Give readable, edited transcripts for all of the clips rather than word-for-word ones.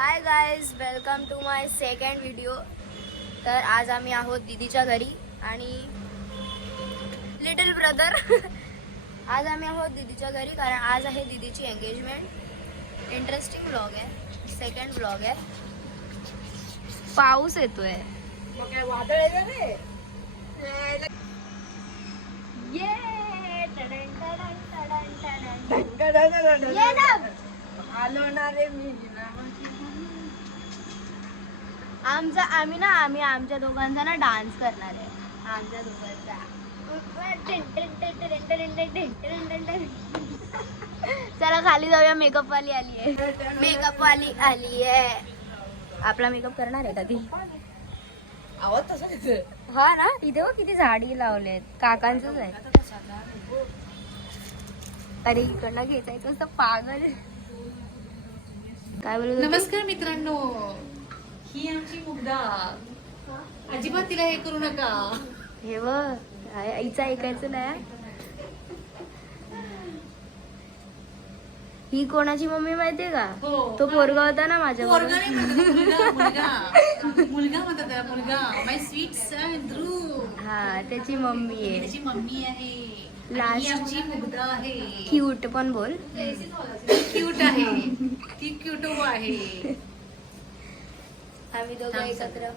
High guys, welcome to my second video. तर आज आम्ही आहोत दीदीच्या घरी आणि लिटिल ब्रदर आज आम्ही आहोत दीदीच्या घरी कारण आज आहे दीदीची एंगेजमेंट. इंटरेस्टिंग व्लॉग आहे, सेकंड व्लॉग आहे. पाऊस येतोय. आम्ही आमच्या दोघांचा ना डान्स करणार आहे. आमच्या दोघांचा चला खाली जाऊया. मेकअप वाली आली आहे. आपला मेकअप करणार आहे का ती? आवाज तसा येतोय. हा ना, इथे बघ किती झाडी लावलेत. काकांचंच आहे. अरे इकडनं घ्यायचं असतं पागल. काय बोलत होती? नमस्कार मित्रांनो, ही आमची मुग्धा. अजिबात तिला हे करू नका. हे बघ, आईचं ऐकायचं नाही. ही कोणाची मम्मी माहितीये का? हो. तो पोरगा होता ना माझ्या मुलगा मुलगा माय स्वीट सन ध्रुव. हा, त्याची मम्मी आहे. त्याची मम्मी आहे. Last. ही आमची मुग्धा आहे. क्यूट पण बोल. क्यूट आहे. ती क्यूटो आहे. आम्ही दोघं एकत्र.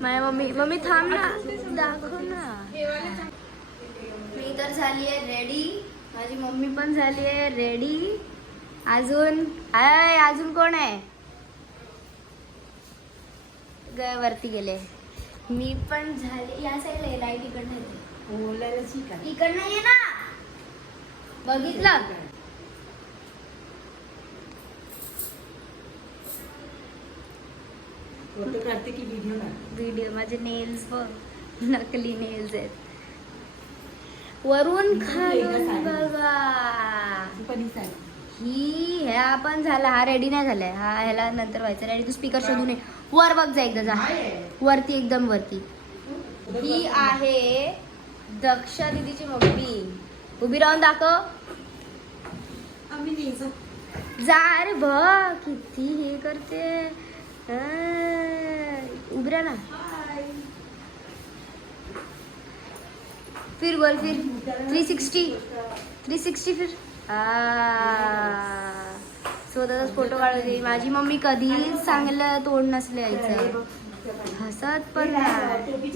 माझ्या मम्मी थांब ना, दाखव ना. मी तर झाली आहे रेडी. माझी मम्मी पण झाली आहे रेडी. अजून कोण आहे? वरती गेले. मी पण झाले. या साईडला लाईट इकडनं येते. इकडनं ये ना. बघितलं? व्हिडिओ. माझे नेल्स बघ, नकली नेल्स आहेत. वरून खालून बघा. ह्या पण झाला. हा रेडी नाही झालाय. ह्याला नंतर व्हायचं रेडी. तू स्पीकर शोधून ये. वर बघ जा एकदा, जा वरती, एकदम वरती. ही आहे दक्षा दीदीची मम्मी. उभी राहून दाखव. जा रे बघ, किती हे करते. उभी राहा ना. फिर बोल, फिर 360 फिर. स्वतःचाच फोटो काढते. माझी मम्मी कधीच चांगलं तोंड नसले यायचं. हसत पण नाही.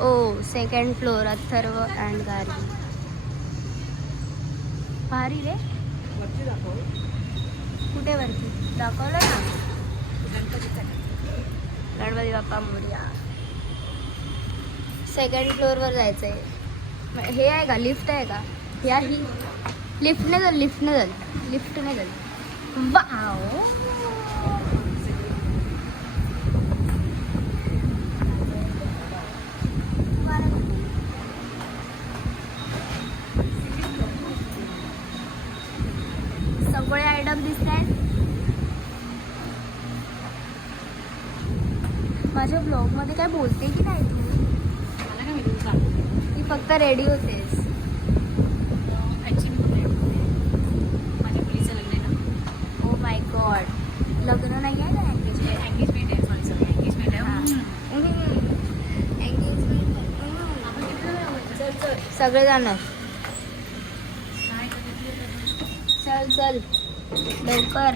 ओ, सेकंड फ्लोर, अथर्व अँड गारी. भारी रे. कुठे वरती दाखवलं ना? गणपती बाप्पा मोरया. सेकंड फ्लोअर वर जायचंय. हे आहे का? लिफ्ट आहे का? यार ही लिफ्ट नाही झाली. वाव, सगळे आयटम दिसत आहेत. माझ्या ब्लॉग मध्ये काय बोलते की नाही तू? ती फक्त रेडी होतेस. माझ्या मुलीचं लग्न आहे ना. ओ माय गॉड, लग्न नाही आहे ना? एंगेजमेंट आहे. एंगेजमेंट आहे. सगळे जाणार. चल लवकर.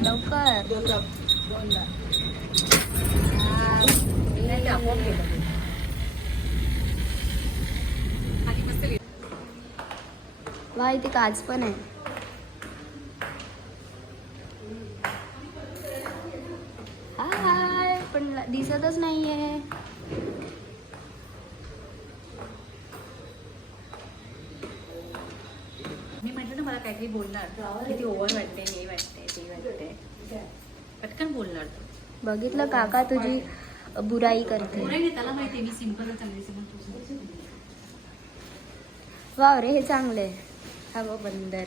वा, इथे काच पण आहे. हाय, पण दिसतच नाहीये. मी म्हटलं ना मला काहीतरी बोलणार. किती ओव्हर वाटते, हे वाटते, ते वाटते. पटकन बोलणार. बघितलं, काका तुझी बुराई करते. त्याला माहिती मी सिंपल चांगली. वाव रे, हे चांगले. हा वो बंदर.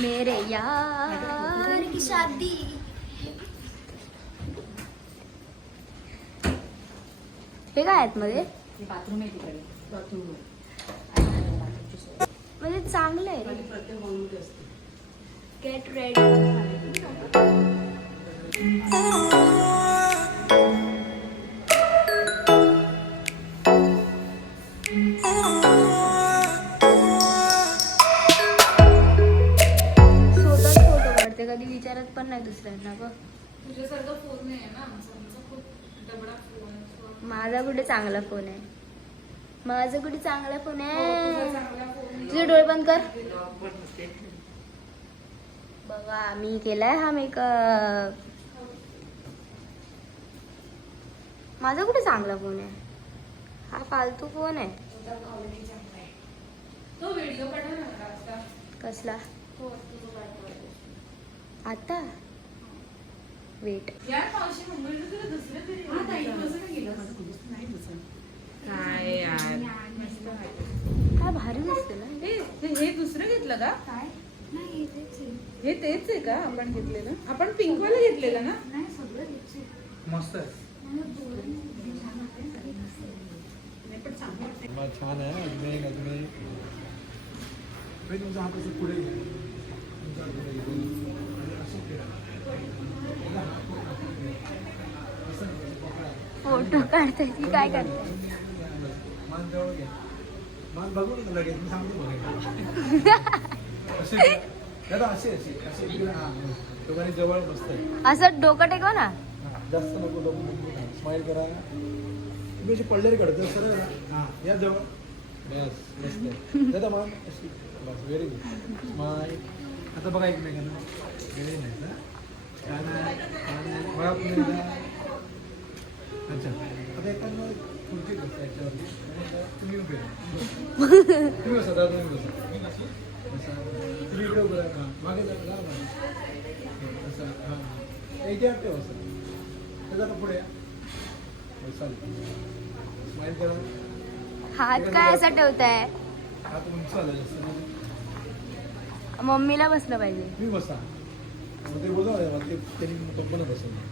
मेरे यार की शादी. हे काय आहेत मध्ये? बाथरूम आहे तिकडे. म्हणजे चांगलं आहे. आणि प्रत्येक हॉलमध्ये असते. Get ready. स्वतःच फोटो काढते, कधी विचारत पण नाही दुसऱ्यांना ग. तुझ्यासारखा फोन नाही आहे ना आमचा खूप डबडा फोन. माझा कुठे चांगला फोन आहे, माझा कुठे चांगला फोन आहे. तुझा चांगला फोन तुझे डोळे बंद कर. लॉक पण असते. बघा मी केलाय हा मेकअप. माझा कुठे चांगला फोन आहे, हा फालतू फोन आहे. तो व्हिडिओ पाठव ना मला आता. कसला हो तुझं पाठव. आता वेट. यार मावशी मुंबईला तुला दुसऱ्या तरी हा ताई, कसं काय गेलं माझं कुठेच नाही दिसत. काय यार मस्त वाटलं. काय भारी दिसते ना. हे दुसरं घेतलं का? काय नाही तेच आहे. हे तेच आहे का आपण घेतलेलं? आपण पिंक वाला घेतलेलं ना? नाही सगळं तेच आहे. मस्त आहे. मला दोन छान वाटते. नाही पण चांगलं वाटतं. मग छान आहे. अजून तुमचा हात असं पुढे घ्या. तुमचा हात पुढे घ्या. आणि असं फिरा. असं पकडा. फोटो काढताय की काय करताय. मान जवळ घ्या. मान बघू नका लगेच, मी सांगतो बघायला. असे घ्या. दादा असे असे असे इकडे हा दोघांनी जवळ बसतंय. असं डोकं टेकव ना. हा जास्त नको डोकं. स्माईल करा. तुम्ही असे पडलेले काढतो सरळ ना. हा या जवळ. बस मस्त आहे. दादा मान अशी बस व्हेरी गुड. स्माईल. आता बघा एकमेकांना. व्हेरी नाईस हा. छान आहे छान आहे. बघा पुन्हा एकदा. अच्छा आता एखादं खुर्ची बसा याच्यावरती. तुम्ही उभे राहा. तुम्ही बसा दादा तुम्ही बसा. बसा. तुम्ही इकडे उभं राहा. मागे जा मागे. बसा हां याच्यावर ठेवा सर. त्याचा आता पुढे या. चालेल. स्माईल करा. हात काय असा ठेवताय. हात उंच आला जास्त. मम्मीला बसलं पाहिजे. तुम्ही बसा. मग ते बोलवा ते त्यांनी पप्पाला बसवलं.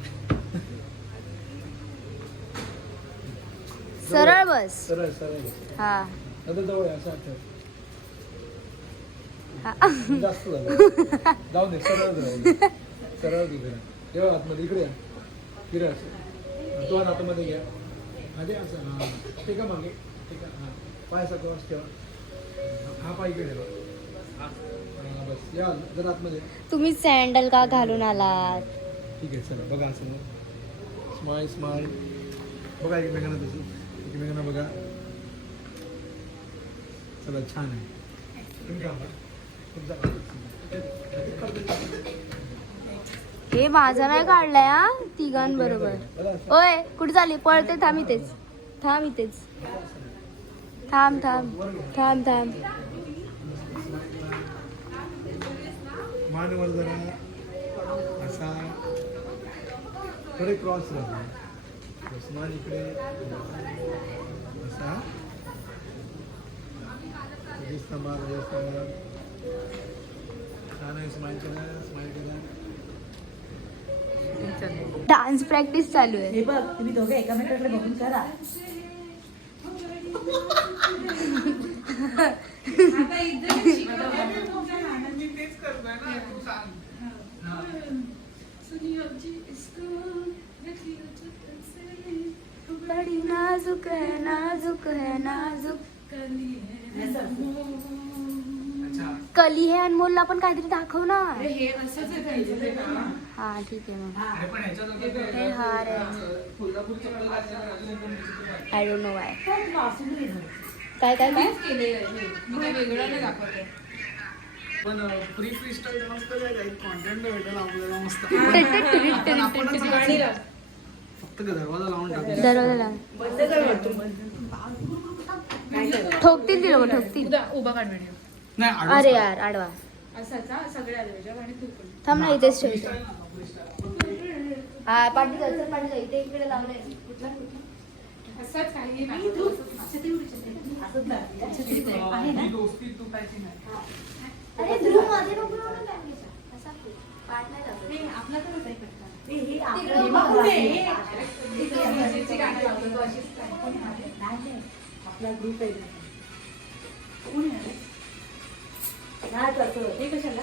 सरळ बस. सरळ सरळ बस. हा आता जवळ आहे असं आठवत. हा. जास्त झालं. जाऊ दे सरळ जाऊ. सरळ तिकडे तेव्हा आतमध्ये इकडे या. फिरा असं. तो हात आतमध्ये घ्या. आधी असं हां टेका मागे टेका. हां पाय असा क्रॉस ठेवा. हा पाय इकडे ठेवा. हां बस या जर आतमध्ये. तुम्ही सँडल का घालून आलात. ठीक आहे चला बघा असं स्माईल स्माईल. बघा एकमेकांना तसं एकमेकांना बघा. चला छान आहे. तुम्ही थांबा. हे माझा नाही काढलाय हा तिघांबरोबर. ओय कुठे चालली. पळते. थांब इथेच. थांब इथेच. थांब थांब थांब थांब. मान वर जरा असा थोडे क्रॉस राहतो. मान इकडे असा. स्तंभा छान आहे. स्माईल करा स्माईल करा. डान्स प्रॅक्टिस चालू आहे. हे बघ तुम्ही दोघे एकामेकाकडे बघून करा. आता इथे तेच करतोय ना तू सांग. बडी नाजुक है नाजुक है नाजुक. कली है. अनमोलला पण काहीतरी दाखव ना. हे असंच आहे त्यांचं ना. हा ठीक आहे मग. पण हे हार आहे. I don't know Y. काय काय काय. वेगळं नाही दाखवते. पण फ्री फ्रीस्टाईल डान्स तर काय कॉन्टेंट भेटेल आपल्याला मस्त. गाणी लाव. फक्त दरवाजा लावून टाकू. दरवाजा लाव. ठोकतील ती लोक ठोकतील. उभा काढ व्हिडिओ. नाही आडवा अरे यार आडवा. असाचा सगळे आले त्याच्या आणि तू पण. थांब ना इथेच ठेवते. हा पाठी जायचं पाठी जायचं. इथे इकडे लावलंय. कुठला कुठला. असाच काही नाही. आहे ना. दोस्ती तुटायची नाही. अरे ध्रुव मध्ये नको लावू ना कॅमेरा. असा पाठ नाही जात. आपला तर होता इकडचा. हे तिकडे आपलं उभा बघू आहे. दे. डीजेची गाणी लावतो तो अशीच काय. नाही, आपला ग्रुप आहे. कोण आहे रे? हा तसं ते कशाला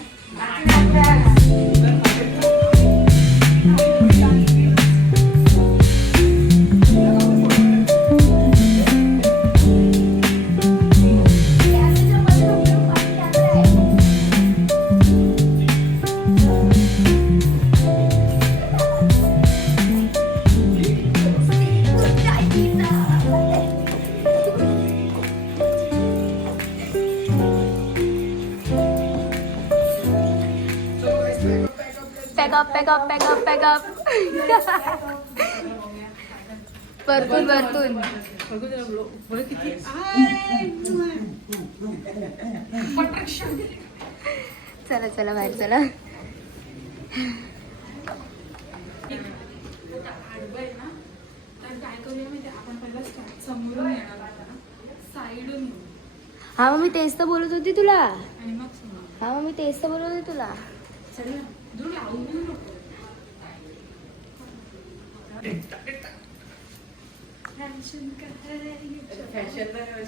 पॅकअप पॅकअप पॅकअप पॅकअप परतून परतून बघू जरा बरं किती चला चला बाहेर चला. आडवं आहे ना तर काय करूया माहिती आपण पहिला समोरून येणार आता साईडून येऊ हा मग मी तेच तर बोलत होती तुला. आणि मग समोर हा मग मी तेच तर बोलत होती तुला. चल ना दूर लावू नको फॅशनला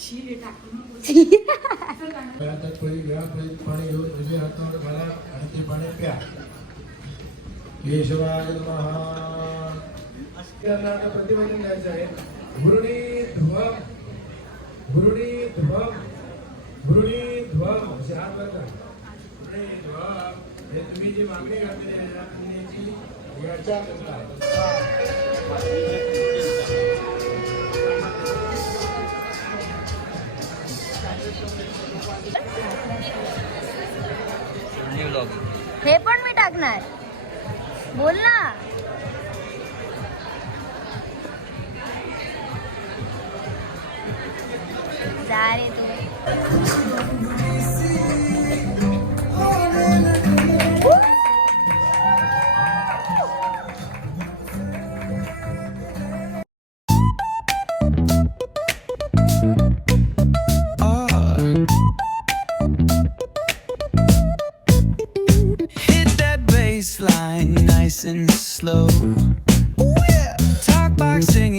शिडी टाकू नको आता थोडी घ्या पाणी घेऊन उजव्या हातावर घाला आणि ते पाणी प्या. केशवाय नमः. त्यांना आता प्रतिपादन द्यायचं आहे. भुरुडी ध्वम भुरुडी ध्वम भुरुडी ध्वम असे हात वर करा. भुरुडी ध्वम हे तुम्ही जी मागणी घातलेली आहे या पुण्याची याच्या हे पण मी टाकणार. बोल ना. जा रे तू. Hit that bass line nice and slow. Ooh, yeah. Talk boxing